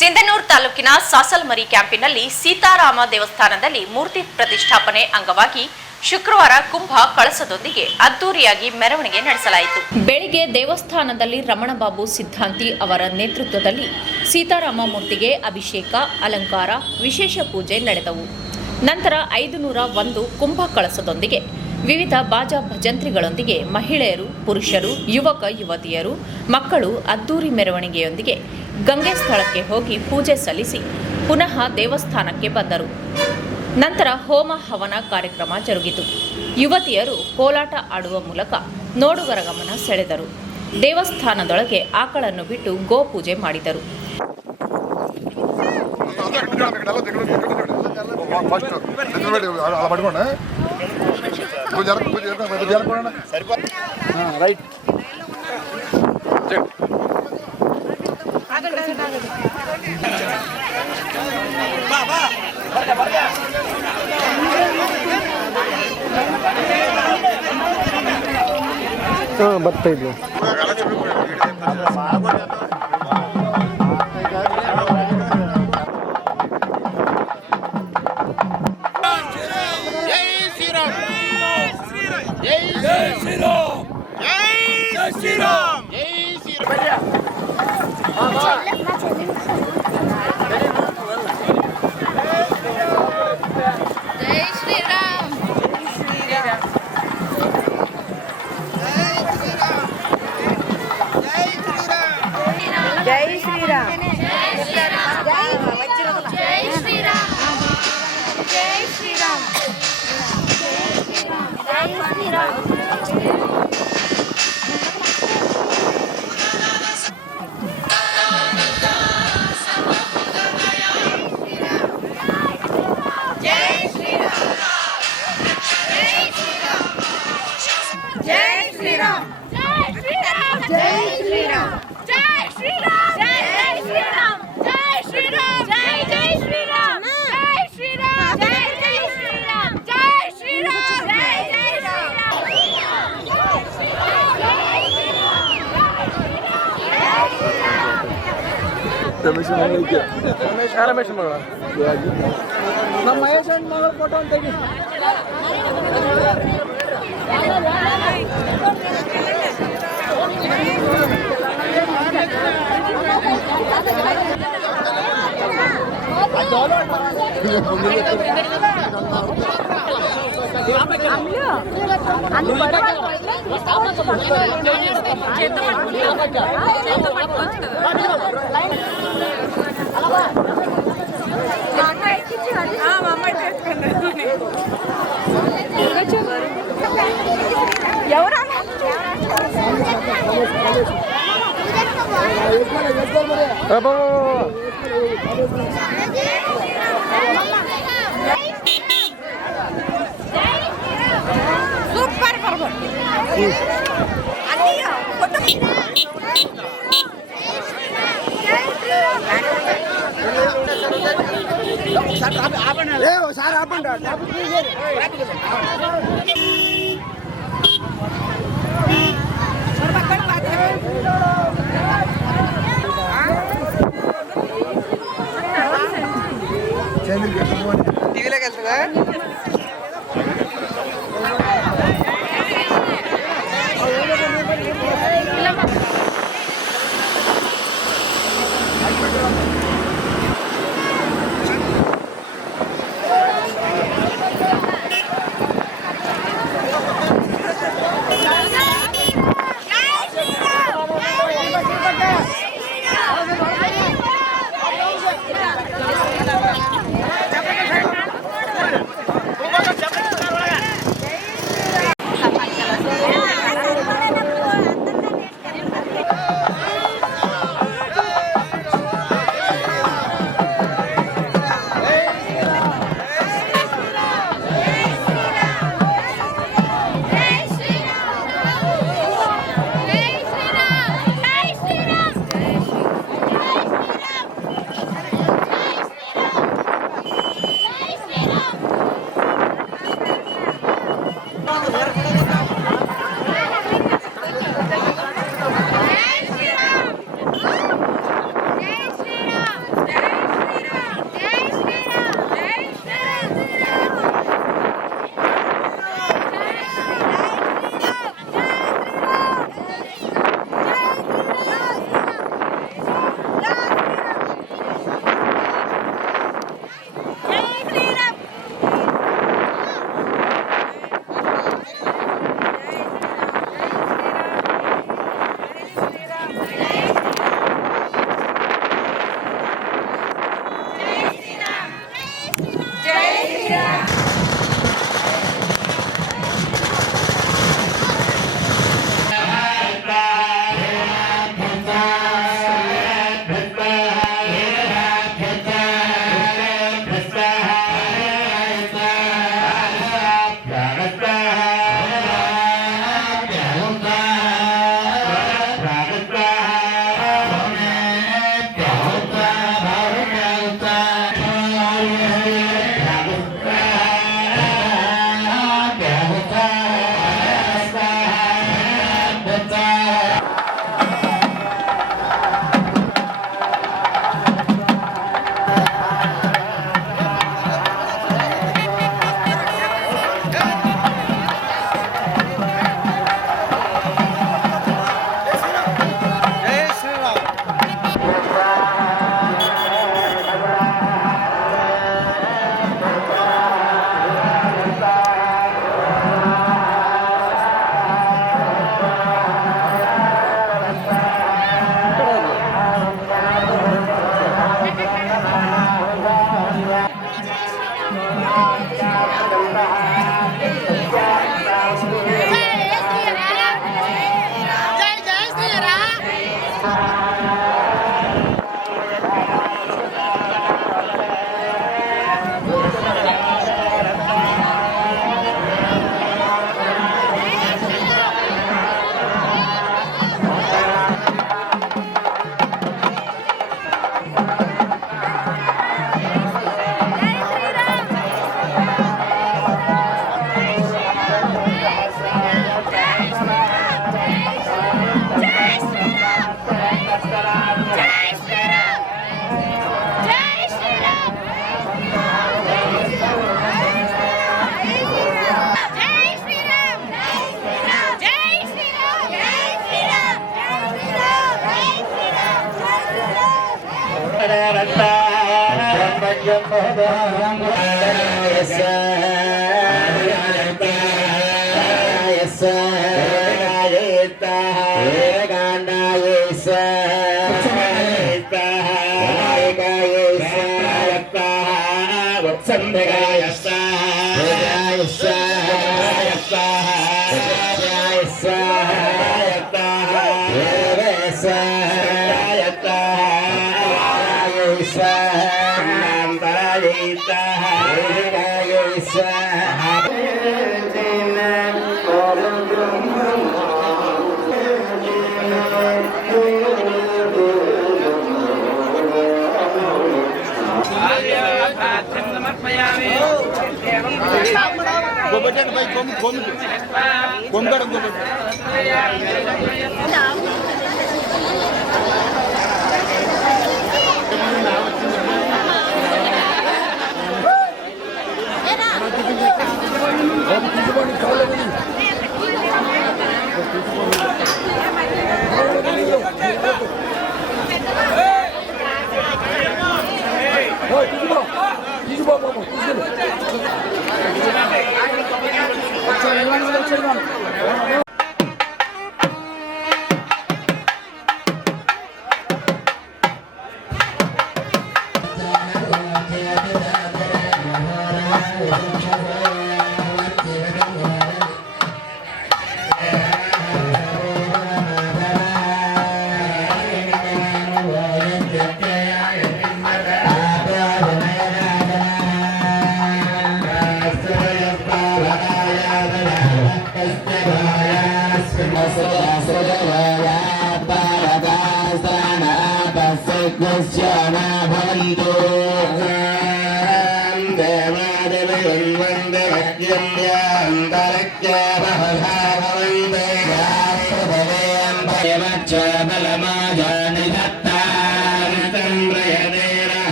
ಸಿಂಧನೂರು ತಾಲೂಕಿನ ಸಾಸಲ್ಮರಿ ಕ್ಯಾಂಪಿನಲ್ಲಿ ಸೀತಾರಾಮ ದೇವಸ್ಥಾನದಲ್ಲಿ ಮೂರ್ತಿ ಪ್ರತಿಷ್ಠಾಪನೆ ಅಂಗವಾಗಿ ಶುಕ್ರವಾರ ಕುಂಭ ಕಳಸದೊಂದಿಗೆ ಅದ್ದೂರಿಯಾಗಿ ಮೆರವಣಿಗೆ ನಡೆಸಲಾಯಿತು. ಬೆಳಿಗ್ಗೆ ದೇವಸ್ಥಾನದಲ್ಲಿ ರಮಣಬಾಬು ಸಿದ್ಧಾಂತಿ ಅವರ ನೇತೃತ್ವದಲ್ಲಿ ಸೀತಾರಾಮ ಮೂರ್ತಿಗೆ ಅಭಿಷೇಕ, ಅಲಂಕಾರ, ವಿಶೇಷ ಪೂಜೆ ನಡೆದವು. ನಂತರ 501 ಕುಂಭ ಕಳಸದೊಂದಿಗೆ ವಿವಿಧ ಬಾಜಾ ಭಜಂತ್ರಿಗಳೊಂದಿಗೆ ಮಹಿಳೆಯರು, ಪುರುಷರು, ಯುವಕ ಯುವತಿಯರು, ಮಕ್ಕಳು ಅದ್ದೂರಿ ಮೆರವಣಿಗೆಯೊಂದಿಗೆ ಗಂಗೆ ಸ್ಥಳಕ್ಕೆ ಹೋಗಿ ಪೂಜೆ ಸಲ್ಲಿಸಿ ಪುನಃ ದೇವಸ್ಥಾನಕ್ಕೆ ಬಂದರು. ನಂತರ ಹೋಮ ಹವನ ಕಾರ್ಯಕ್ರಮ ಜರುಗಿತು. ಯುವತಿಯರು ಕೋಲಾಟ ಆಡುವ ಮೂಲಕ ನೋಡುಗರ ಗಮನ ಸೆಳೆದರು. ದೇವಸ್ಥಾನದೊಳಗೆ ಆಕಳನ್ನು ಬಿಟ್ಟು ಗೋ ಪೂಜೆ ಮಾಡಿದರು. ಬರ್ತಾ ಇದ್ವಿ. ರಮೇಶ್ ಮಗಳ ನಮ್ಮ ಮಹೇಶ್ ಮಗಳ ಫೋಟೋ ಅಂತ ತೆಗಿ. టీవీలోకి వెళ్తుందా?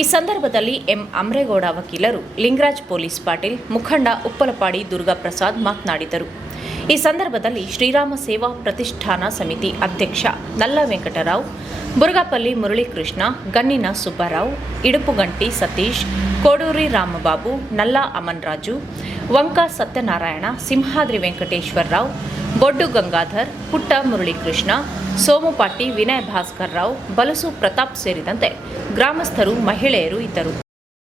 ಈ ಸಂದರ್ಭದಲ್ಲಿ ಎಂ ಅಮ್ರೇಗೌಡ ವಕೀಲರು, ಲಿಂಗರಾಜ್ ಪೊಲೀಸ್ ಪಾಟೀಲ್, ಮುಖಂಡ ಉಪ್ಪಲಪಾಡಿ ದುರ್ಗಾಪ್ರಸಾದ್ ಮಾತನಾಡಿದರು. ಈ ಸಂದರ್ಭದಲ್ಲಿ ಶ್ರೀರಾಮ ಸೇವಾ ಪ್ರತಿಷ್ಠಾನ ಸಮಿತಿ ಅಧ್ಯಕ್ಷ ನಲ್ಲ ವೆಂಕಟರಾವ್, ಬುರುಗಾಪಲ್ಲಿ ಮುರಳೀಕೃಷ್ಣ, ಗಣ್ಣಿನ ಸುಬ್ಬರಾವ್, ಇಡುಪುಗಂಟಿ ಸತೀಶ್, ಕೋಡೂರಿ ರಾಮಬಾಬು, ನಲ್ಲ ಅಮನ್ರಾಜು, ವಂಕ ಸತ್ಯನಾರಾಯಣ, ಸಿಂಹಾದ್ರಿ ವೆಂಕಟೇಶ್ವರರಾವ್, ಬೊಡ್ಡು ಗಂಗಾಧರ್, ಪುಟ್ಟ ಮುರಳೀಕೃಷ್ಣ, ಸೋಮುಪಾಟಿ, ವಿನಯ್ ಭಾಸ್ಕರ್ ರಾವ್, ಬಲಸು ಪ್ರತಾಪ್ ಸೇರಿದಂತೆ ಗ್ರಾಮಸ್ಥರು, ಮಹಿಳೆಯರು ಇದ್ದರು.